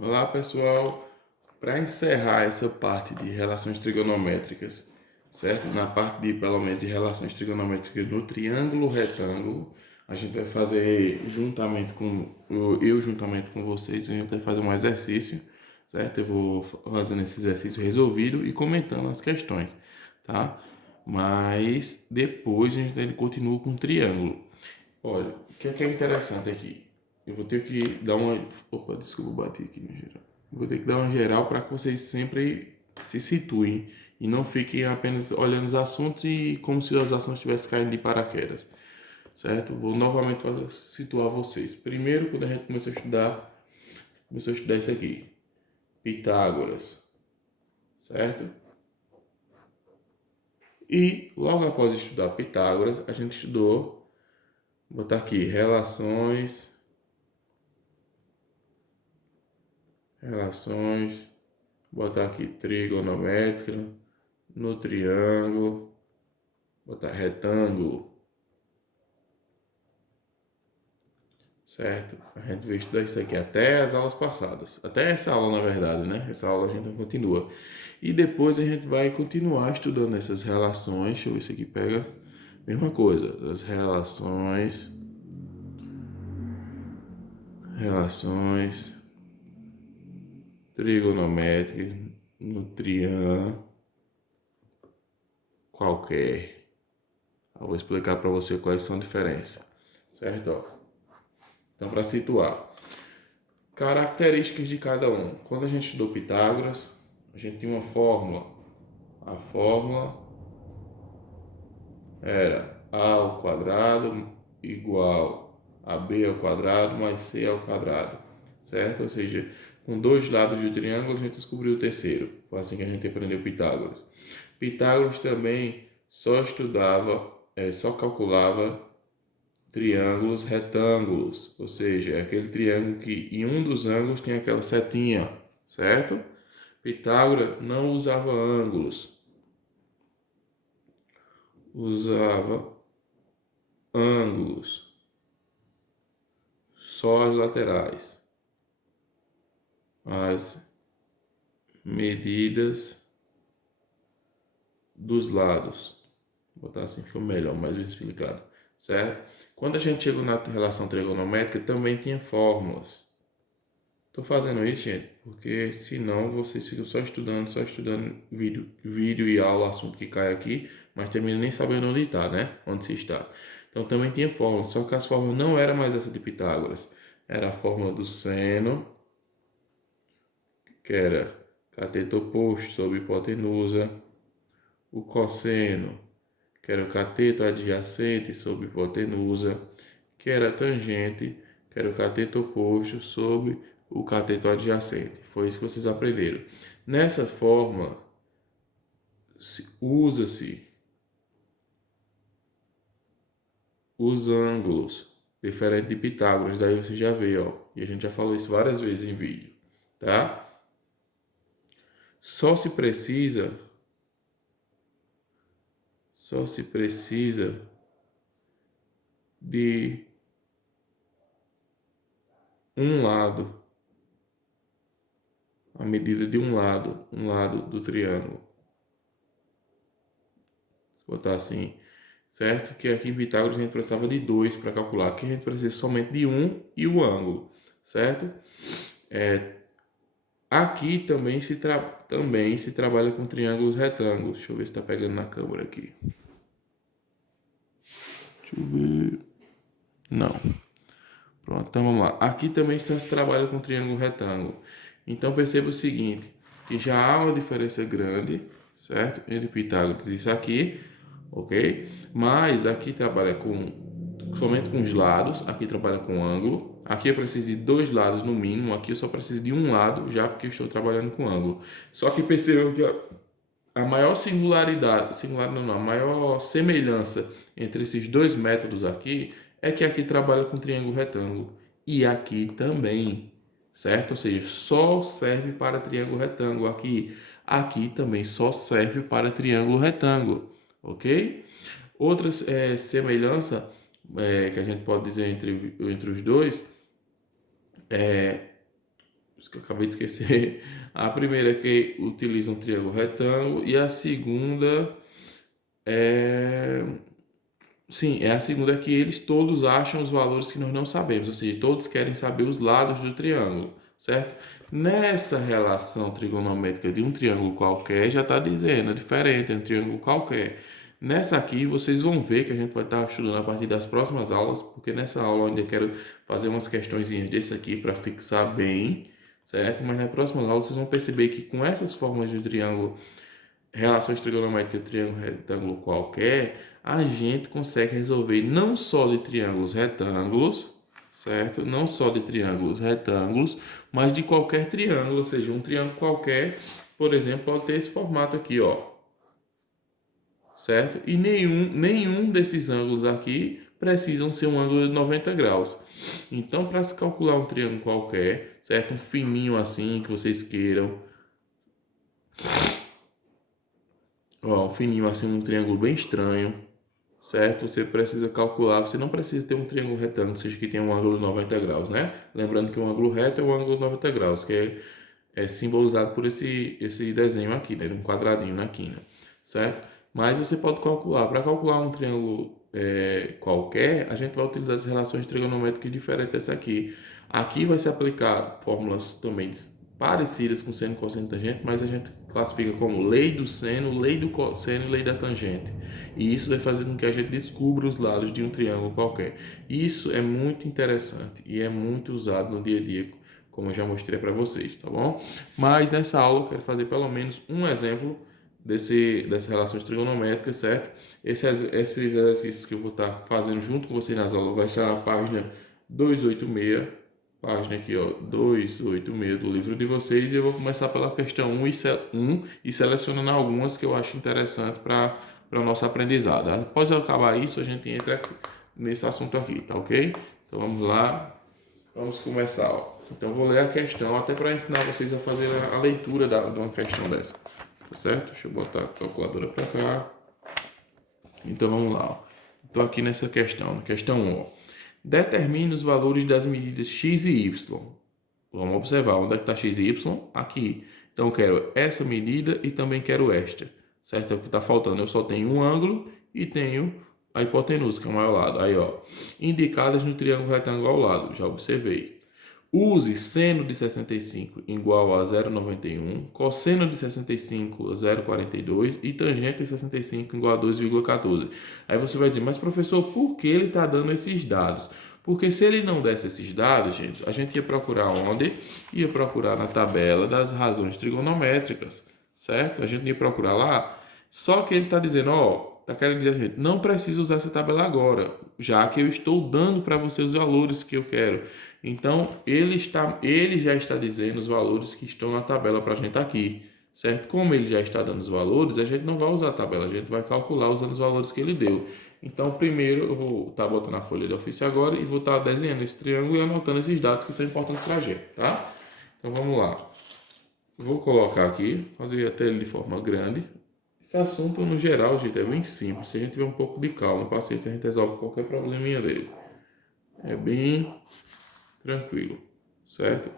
Olá pessoal, para encerrar essa parte de relações trigonométricas, certo? Na parte de pelo menos de relações trigonométricas no triângulo retângulo, a gente vai fazer juntamente com vocês, a gente vai fazer um exercício, certo? Eu vou fazendo esse exercício resolvido e comentando as questões, tá? Mas depois a gente continua com o triângulo. Olha, o que é interessante aqui? Eu vou ter que dar uma. Opa, desculpa, eu bati aqui no geral. Vou ter que dar uma geral para que vocês sempre se situem e não fiquem apenas olhando os assuntos e como se os assuntos estivessem caindo de paraquedas, certo? Vou novamente situar vocês. Primeiro, quando a gente começou a estudar isso aqui, Pitágoras, certo? E logo após estudar Pitágoras, a gente estudou, vou botar aqui, relações, botar aqui trigonométrica, no triângulo, botar retângulo, certo? A gente vai estudar isso aqui até as aulas passadas, até essa aula na verdade, né? Essa aula a gente continua. E depois a gente vai continuar estudando essas relações, deixa eu ver se aqui pega, mesma coisa, as relações trigonométricas no triângulo qualquer. Eu vou explicar para você quais são as diferenças, certo? Ó. Então, para situar, características de cada um. Quando a gente estudou Pitágoras, a gente tinha uma fórmula. A fórmula era a ao quadrado igual a b ao quadrado mais c ao quadrado, certo? Ou seja, com dois lados do triângulo a gente descobriu o terceiro. Foi assim que a gente aprendeu Pitágoras. Pitágoras também só calculava triângulos retângulos, ou seja, é aquele triângulo que em um dos ângulos tem aquela setinha, certo? Pitágoras não usava ângulos, usava ângulos, só as laterais, as medidas dos lados. Vou botar assim ficou melhor, mais bem explicado, certo? Quando a gente chegou na relação trigonométrica, também tinha fórmulas. Tô fazendo isso, gente, porque senão vocês ficam só estudando vídeo e aula, assunto que cai aqui, mas termina nem sabendo onde está, né? Onde se está. Então também tinha fórmula, só que as fórmulas não era mais essa de Pitágoras. Era a fórmula do seno, que era cateto oposto sobre hipotenusa, o cosseno, que era o cateto adjacente sobre hipotenusa, que era a tangente, que era o cateto oposto sobre o cateto adjacente. Foi isso que vocês aprenderam. Nessa fórmula, usa-se os ângulos, diferente de Pitágoras, daí você já vê, ó, e a gente já falou isso várias vezes em vídeo, tá? Só se precisa de um lado, a medida de um lado do triângulo. Vou botar assim, certo? Que aqui em Pitágoras a gente precisava de dois para calcular. Aqui a gente precisa somente de um e o ângulo, certo? Aqui também se trabalha com triângulos retângulos. Deixa eu ver se está pegando na câmera aqui. Deixa eu ver. Não. Pronto, então vamos lá. Aqui também se trabalha com triângulo retângulo. Então perceba o seguinte, que já há uma diferença grande, certo? Entre Pitágoras e isso aqui, ok? Mas aqui trabalha somente com os lados, aqui trabalha com ângulo. Aqui eu preciso de dois lados no mínimo, aqui eu só preciso de um lado, já porque eu estou trabalhando com ângulo. Só que percebam que a maior a maior semelhança entre esses dois métodos aqui é que aqui trabalha com triângulo retângulo e aqui também, certo? Ou seja, só serve para triângulo retângulo aqui também só serve para triângulo retângulo, ok? Outra semelhança que a gente pode dizer entre os dois isso que eu acabei de esquecer. A primeira é que utiliza um triângulo retângulo e a segunda é... Sim, é a segunda que eles todos acham os valores que nós não sabemos, ou seja, todos querem saber os lados do triângulo, certo? Nessa relação trigonométrica de um triângulo qualquer, já está dizendo, é diferente, é um triângulo qualquer. Nessa aqui, vocês vão ver que a gente vai estar estudando a partir das próximas aulas, porque nessa aula eu ainda quero fazer umas questõezinhas desse aqui para fixar bem, certo? Mas na próxima aula vocês vão perceber que com essas formas de triângulo, relações trigonométricas de triângulo retângulo qualquer, a gente consegue resolver não só de triângulos retângulos, certo? Não só de triângulos retângulos, mas de qualquer triângulo, ou seja, um triângulo qualquer, por exemplo, pode ter esse formato aqui, ó, certo? E nenhum desses ângulos aqui precisam ser um ângulo de 90 graus. Então, para se calcular um triângulo qualquer, certo? Um fininho assim que vocês queiram, ó, um fininho assim, um triângulo bem estranho, certo? Você precisa calcular, você não precisa ter um triângulo retângulo, seja que tenha um ângulo de 90 graus, né? Lembrando que um ângulo reto é um ângulo de 90 graus, que é simbolizado por esse desenho aqui, né? Um quadradinho na quina, certo? Mas você pode calcular, para calcular um triângulo qualquer, a gente vai utilizar as relações trigonométricas diferentes dessa aqui. Aqui vai se aplicar fórmulas também parecidas com seno, cosseno e tangente, mas a gente classifica como lei do seno, lei do cosseno e lei da tangente. E isso vai fazer com que a gente descubra os lados de um triângulo qualquer. Isso é muito interessante e é muito usado no dia a dia, como eu já mostrei para vocês, tá bom? Mas nessa aula eu quero fazer pelo menos um exemplo dessas relações trigonométricas, certo? Esses exercícios que eu vou estar fazendo junto com vocês nas aulas vai estar na página 286, página aqui, ó, 286 do livro de vocês, e eu vou começar pela questão 1 e selecionando algumas que eu acho interessante para o nosso aprendizado. Após eu acabar isso, a gente entra nesse assunto aqui, tá ok? Então vamos lá, vamos começar, ó. Então eu vou ler a questão até para ensinar vocês a fazer a leitura de uma questão dessa, tá certo? Deixa eu botar a calculadora para cá. Então vamos lá, estou aqui nessa questão, questão 1, ó. Determine os valores das medidas x e y. Vamos observar onde é que está x e y? Aqui. Então eu quero essa medida e também quero esta, certo? É o que está faltando. Eu só tenho um ângulo e tenho a hipotenusa, que é o maior lado. Aí, ó, indicadas no triângulo retângulo ao lado, já observei. Use seno de 65 igual a 0,91, cosseno de 65 a 0,42 e tangente de 65 igual a 2,14. Aí você vai dizer, mas professor, por que ele está dando esses dados? Porque se ele não desse esses dados, gente, a gente ia procurar onde? Ia procurar na tabela das razões trigonométricas, certo? A gente ia procurar lá, só que ele está dizendo, ó, está querendo dizer a gente, não precisa usar essa tabela agora, já que eu estou dando para você os valores que eu quero. Então, ele já está dizendo os valores que estão na tabela para a gente aqui, certo? Como ele já está dando os valores, a gente não vai usar a tabela, a gente vai calcular usando os valores que ele deu. Então, primeiro eu vou estar botando a folha de ofício agora e vou estar desenhando esse triângulo e anotando esses dados que são importantes para a gente, tá? Então, vamos lá. Vou colocar aqui, fazer até ele de forma grande. Esse assunto, no geral, gente, é bem simples. Se a gente tiver um pouco de calma, paciência, a gente resolve qualquer probleminha dele. É bem tranquilo, certo?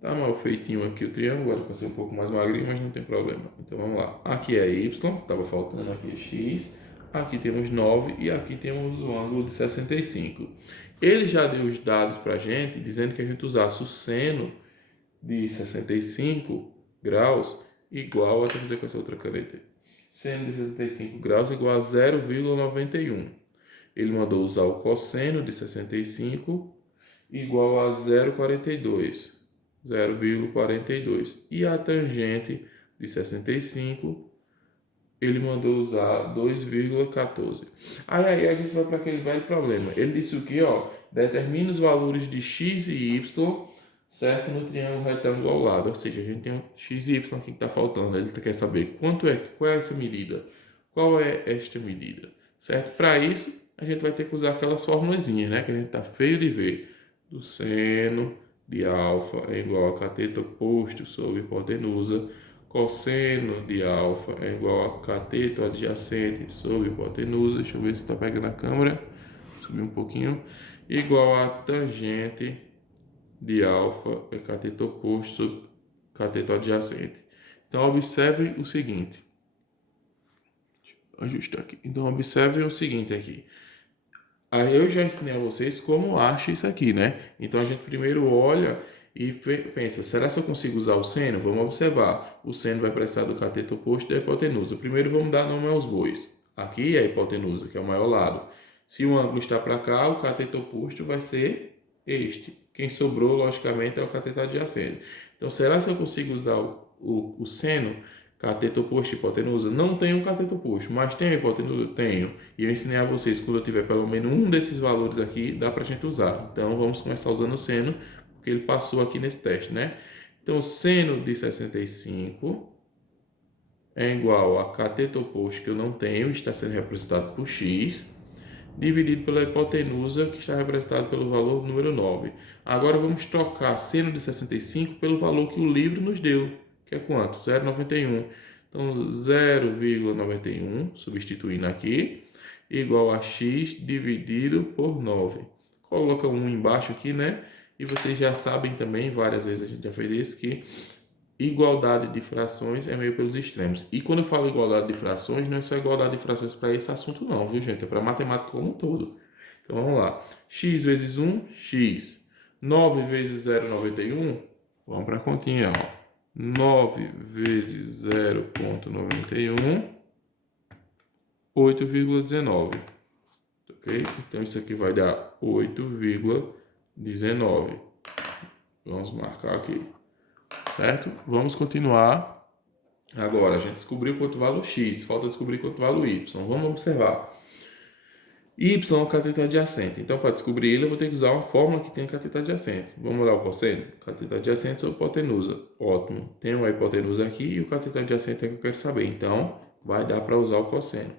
Tá mal feitinho aqui o triângulo, era para ser um pouco mais magrinho, mas não tem problema. Então vamos lá. Aqui é y, estava faltando aqui é x. Aqui temos 9 e aqui temos o ângulo de 65. Ele já deu os dados para a gente, dizendo que a gente usasse o seno de 65 graus igual, vou fazer com essa outra caneta. Seno de 65 graus igual a 0,91. Ele mandou usar o cosseno de 65 igual a 0,42. 0,42. E a tangente de 65, ele mandou usar 2,14. Aí a gente vai para aquele velho problema. Ele disse o que, ó? Determina os valores de x e y, certo? No triângulo retângulo ao lado. Ou seja, a gente tem um x e y aqui que está faltando. Ele quer saber qual é essa medida? Qual é esta medida? Certo? Para isso, a gente vai ter que usar aquelas formulazinhas, né? Que a gente tá feio de ver. Do seno de alfa é igual a cateto oposto sobre hipotenusa. Cosseno de alfa é igual a cateto adjacente sobre hipotenusa. Deixa eu ver se está pegando a câmera. Subir um pouquinho. igual a tangente de alfa é cateto oposto sobre cateto adjacente. Então, observe o seguinte. Deixa eu ajustar aqui. Então, observe o seguinte aqui. Aí eu já ensinei a vocês como acha isso aqui, né? Então, a gente primeiro olha e pensa, será que eu consigo usar o seno? Vamos observar. O seno vai precisar do cateto oposto da hipotenusa. Primeiro, vamos dar nome aos bois. Aqui é a hipotenusa, que é o maior lado. Se o ângulo está para cá, o cateto oposto vai ser este. Quem sobrou, logicamente, é o cateto adjacente. Então, será que eu consigo usar o seno? Cateto oposto e hipotenusa? Não tenho cateto oposto, mas tenho hipotenusa? Tenho. E eu ensinei a vocês, quando eu tiver pelo menos um desses valores aqui, dá para a gente usar. Então, vamos começar usando o seno, porque ele passou aqui nesse teste, né? Então, seno de 65 é igual a cateto oposto, que eu não tenho, está sendo representado por x, dividido pela hipotenusa, que está representado pelo valor número 9. Agora vamos trocar seno de 65 pelo valor que o livro nos deu, que é quanto? 0,91. Então, 0,91, substituindo aqui, igual a x dividido por 9. Coloca um embaixo aqui, né? E vocês já sabem também, várias vezes a gente já fez isso, que igualdade de frações é meio pelos extremos. E quando eu falo igualdade de frações, não é só igualdade de frações para esse assunto não, viu, gente? É para matemática como um todo. Então, vamos lá. X vezes 1, x. 9 vezes 0,91, vamos para a continha, ó. 9 vezes 0,91, 8,19. Ok? Então, isso aqui vai dar 8,19. Vamos marcar aqui. Certo? Vamos continuar. Agora, a gente descobriu quanto vale o x, falta descobrir quanto vale o y. Vamos observar. Y é o cateto adjacente. Então, para descobrir ele, eu vou ter que usar uma fórmula que tem cateto adjacente. Vamos olhar o cosseno? Cateto adjacente sobre hipotenusa. Ótimo. Tem uma hipotenusa aqui e o cateto adjacente é que eu quero saber. Então, vai dar para usar o cosseno.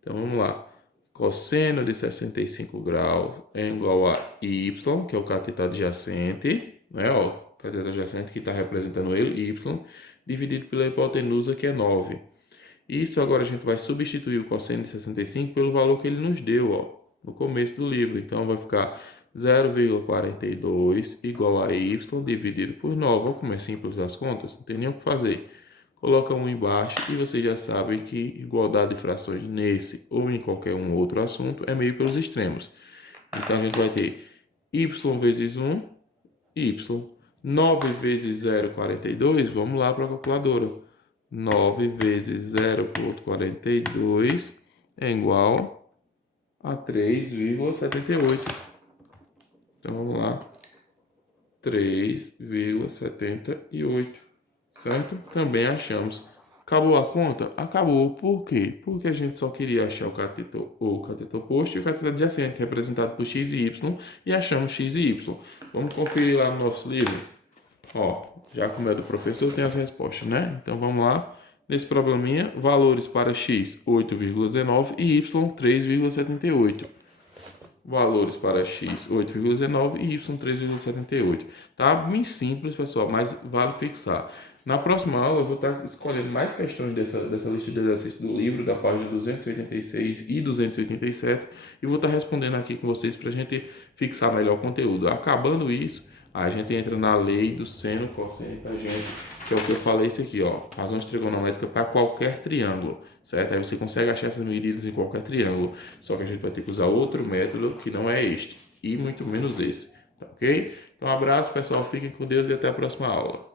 Então, vamos lá. Cosseno de 65 graus é igual a y, que é o cateto adjacente, né? Ó, cateto adjacente que está representando ele, y, dividido pela hipotenusa, que é 9. Isso agora a gente vai substituir o cosseno de 65 pelo valor que ele nos deu, ó, no começo do livro. Então, vai ficar 0,42 igual a y dividido por 9. Olha como é simples as contas, não tem nem o que fazer. Coloca um embaixo e vocês já sabem que igualdade de frações nesse ou em qualquer um outro assunto é meio pelos extremos. Então, a gente vai ter y vezes 1, y. 9 vezes 0,42, vamos lá para a calculadora. 9 vezes 0,42 é igual a 3,78. Então, vamos lá. 3,78. Certo? Também achamos. Acabou a conta? Acabou. Por quê? Porque a gente só queria achar o cateto oposto e o cateto adjacente, representado por x e y, e achamos x e y. Vamos conferir lá no nosso livro. Ó, já como é do professor, tem as respostas, né? Então, vamos lá. Nesse probleminha, valores para x, 8,19 e y, 3,78. Valores para x, 8,19 e y, 3,78. Tá bem simples, pessoal, mas vale fixar. Na próxima aula, eu vou estar escolhendo mais questões dessa lista de exercícios do livro, da página 286 e 287, e vou estar respondendo aqui com vocês para a gente fixar melhor o conteúdo. Acabando isso, a gente entra na lei do seno, cosseno e tangente, que é o que eu falei isso aqui, ó, razões trigonométricas para qualquer triângulo, certo? Aí você consegue achar essas medidas em qualquer triângulo, só que a gente vai ter que usar outro método que não é este, e muito menos esse, tá ok? Então, um abraço, pessoal, fiquem com Deus e até a próxima aula.